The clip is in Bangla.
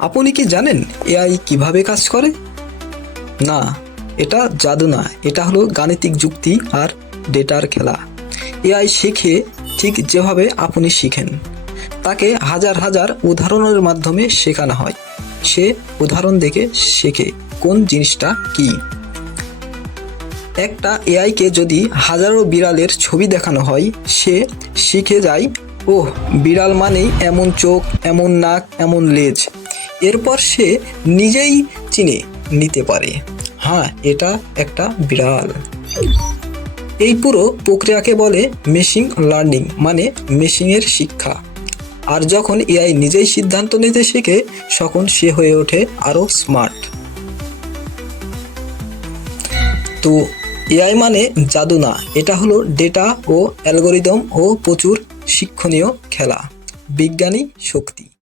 আপনি কি জানেন এআই কীভাবে কাজ করে? না, এটা জাদু না, এটা হলো গাণিতিক যুক্তি আর ডেটার খেলা। এআই শেখে ঠিক যেভাবে আপনি শিখেন। তাকে হাজার হাজার উদাহরণের মাধ্যমে শেখানো হয়। সে উদাহরণ দেখে শেখে কোন জিনিসটা কি। একটা এআইকে যদি হাজারো বিড়ালের ছবি দেখানো হয়, সে শিখে যায়, ওহ, বিড়াল মানেই এমন চোখ, এমন নাক, এমন লেজ। এরপর সে নিজেই চিনে নিতে পারে। হ্যাঁ এটা একটা বিড়াল। এই পুরো প্রক্রিয়াকে বলে মেশিন লার্নিং মানে মেশিনের শিক্ষা। আর যখন এআই নিজেই সিদ্ধান্ত নিতে শেখে, তখন সে হয়ে ওঠে আরও স্মার্ট। তো এআই মানে জাদু না, এটা হলো ডেটা ও অ্যালগোরিদম ও প্রচুর শিক্ষণীয় খেলা, বিজ্ঞানী শক্তি।